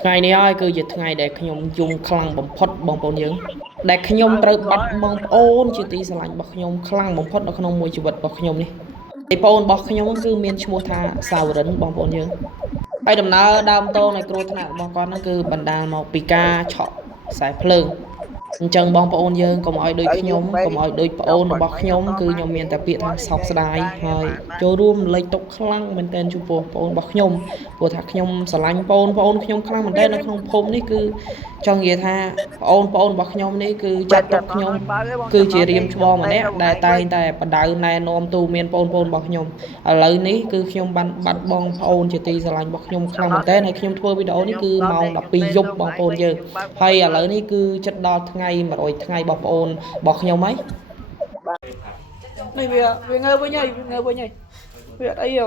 ថ្ងៃនេះហើយគឺជាថ្ងៃដែលខ្ញុំយំខ្លាំងបំផុតបងប្អូនយើងដែលខ្ញុំត្រូវបាត់បងប្អូនជាទីស្រឡាញ់របស់ខ្ញុំខ្លាំងបំផុតនៅក្នុងមួយជីវិតរបស់ខ្ញុំនេះហើយបងប្អូនរបស់ខ្ញុំគឺមានឈ្មោះថាសាវរិនបងប្អូនយើងហើយដំណើរដើមតងនៃគ្រោះថ្នាក់របស់គាត់ហ្នឹងគឺបណ្ដាលមកពីការឆក់ខ្សែភ្លើងអញ្ចឹងបងប្អូនយើងកុំឲ្យដូចខ្ញុំកុំឲ្យដូចប្អូនរបស់ខ្ញុំគឺខ្ញុំមានតែពាក្យថាសោកស្ដាយហើយចូលរួមលេចទុកខ្លាំងមែនទែនចំពោះប្អូនរបស់ខ្ញុំព្រោះថាខ្ញុំស្រឡាញ់ប្អូនខ្ញុំខ្លាំងមែនទែននៅក្នុងភូមិនេះគឺចង់និយាយថាប្អូនរបស់ខ្ញុំនេះគឺចាត់ទុកខ្ញុំគឺជារៀមច្បងម្នាក់ដែលតែងតែបដៅណែនាំទូមានប្អូនរបស់ខ្ញុំឥឡូវនេះគឺខ្ញុំបានបាត់បង់ប្អូនជាទីស្រឡាញ់របស់ខ្ញុំខ្លាំងមែនទែនហើយខ្ញុំធ្វើវីដេអូនេះគឺម៉ោង12យប់បងប្អូនយើងហើយឥឡូវនេះគឺជិតដល់ថ្ងៃ100ថ្ងៃបងប្អូនរបស់ខ្ញុំហើយនេះវាងើបវិញហើយវាអត់អីទេ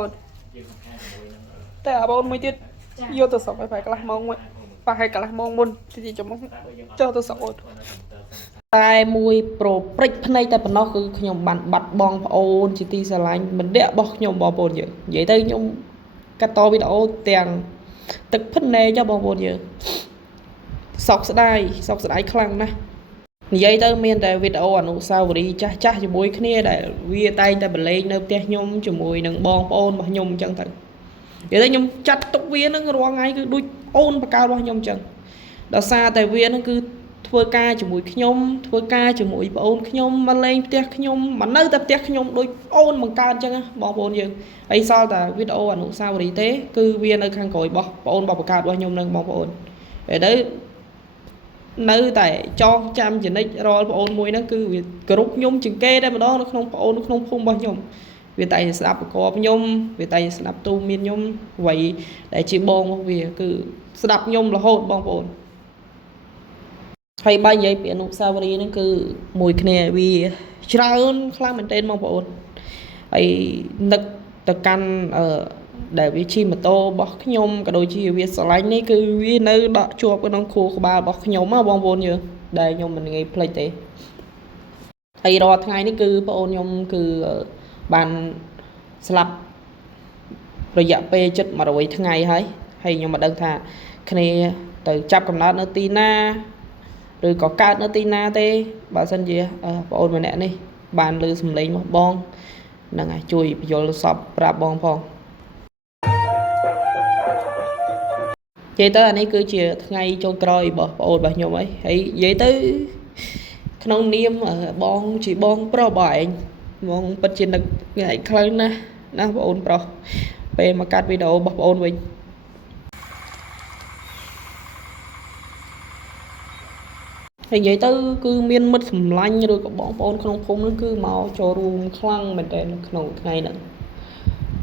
តែអាបងមួយទៀតយកទៅសុកឲ្យប្រហែលកន្លះម៉ោងមុនទីចំមកចុះទៅសុកអូនតែមួយប្រព្រិចភ្នែកតែប៉ុណ្ណោះគឺខ្ញុំបានបាត់បង់ប្អូនជាទីស្រឡាញ់ម្នាក់របស់ខ្ញុំបងប្អូនយើងនិយាយទៅខ្ញុំកាត់តវីដេអូទាំងទឹកភ្នែកបងប្អូនយើងសោកស្ដាយខ្លាំងណាស់និយាយទៅមានតែវីដេអូអនុស្សាវរីយ៍ចាស់ជាមួយគ្នាដែលវាតែងតែបលេងនៅផ្ទះខ្ញុំជាមួយនឹងបងប្អូនរបស់ខ្ញុំអញ្ចឹងទៅនិយាយទៅខ្ញុំចាត់ទុកវានឹងរាល់ថ្ងៃគឺដូចអូនបកកើតរបស់ខ្ញុំអញ្ចឹងដោយសារតែវានឹងគឺធ្វើការជាមួយខ្ញុំធ្វើការជាមួយប្អូនខ្ញុំមកលេងផ្ទះខ្ញុំមកនៅតែផ្ទះខ្ញុំដូចអូនបង្កើតអញ្ចឹងបងប្អូនយើងហើយសល់តែវីដេអូអនុស្សាវរីយ៍ទេគឺវានៅខាងក្រោយរបស់ប្អូនបង្កើតរបស់ខ្ញុំនឹងបងប្អូនហើយទៅនៅតែចងចាំចំណិចរាល់ប្អូនមួយហ្នឹងគឺវាគ្រប់ខ្ញុំជាងគេតែម្ដងនៅក្នុងប្អូននៅក្នុងភូមិរបស់ខ្ញុំវាតែស្ដាប់ប្រកបខ្ញុំវាតែស្ដាប់ទូមានខ្ញុំអ្វីដែលជាបងរបស់វាគឺស្ដាប់ខ្ញុំរហូតបងប្អូនហើយបើនិយាយពីអនុស្សាវរីយ៍ហ្នឹងគឺមួយគ្នាវាច្រើនខ្លាំងមែនទែនបងប្អូនហើយនឹកទៅកាន់ដែលវាជិះម៉ូតូរបស់ខ្ញុំក៏ដូចជាវាស្រឡាញ់នេះគឺវានៅដកជាប់ក្នុងខួរក្បាលរបស់ខ្ញុំបងប្អូនយើងដែលខ្ញុំមិនងាយភ្លេចទេហើយរាល់ថ្ងៃនេះគឺប្អូនខ្ញុំគឺបានស្លាប់រយៈពេលជិត100ថ្ងៃហើយខ្ញុំមិនដឹងថាគ្នាទៅចាប់កំណើតនៅទីណាឬក៏កើតនៅទីណាទេបើសិនជាប្អូនម្នាក់នេះបានឮសំឡេងរបស់បងហ្នឹងហើយជួយបញ្យល់សពប្រាប់បងផងនិយាយទៅអានេះគឺជាថ្ងៃចុងក្រោយរបស់ប្អូនរបស់ខ្ញុំហើយនិយាយទៅក្នុងនាមបងជាបងប្រុសរបស់ឯងបងពិតជានឹកឯងខ្លាំងណាស់ប្អូនប្រុសពេលមកកាត់វីដេអូរបស់ប្អូនវិញហើយនិយាយទៅគឺមានមិត្តសម្លាញ់ឬក៏បងប្អូនក្នុងភូមិនោះគឺមកចូលរួមខ្លាំងមែនតើក្នុងថ្ងៃហ្នឹង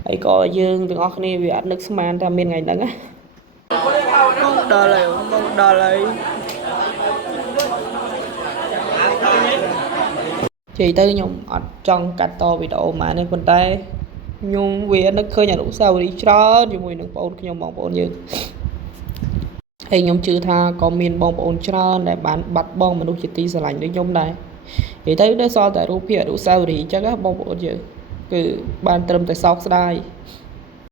ហើយក៏យើងទាំងអស់គ្នាវាអត់នឹកស្មានថាមានថ្ងៃហ្នឹងណាមកដល់ហើយនិយាយទៅខ្ញុំអត់ចង់កាត់តវីដេអូមកនេះប៉ុន្តែខ្ញុំវានឹកឃើញអនុស្សាវរីយ៍ច្រើនជាមួយនឹងបងប្អូនខ្ញុំបងប្អូនយើងហើយខ្ញុំជឿថាក៏មានបងប្អូនច្រើនដែលបានបាត់បង់មនុស្សជាទីស្រឡាញ់ដូចខ្ញុំដែរនិយាយទៅដល់សល់តែរូបភាពអនុស្សាវរីយ៍អញ្ចឹងបងប្អូនយើងគឺបានត្រឹមតែសោកស្ដាយ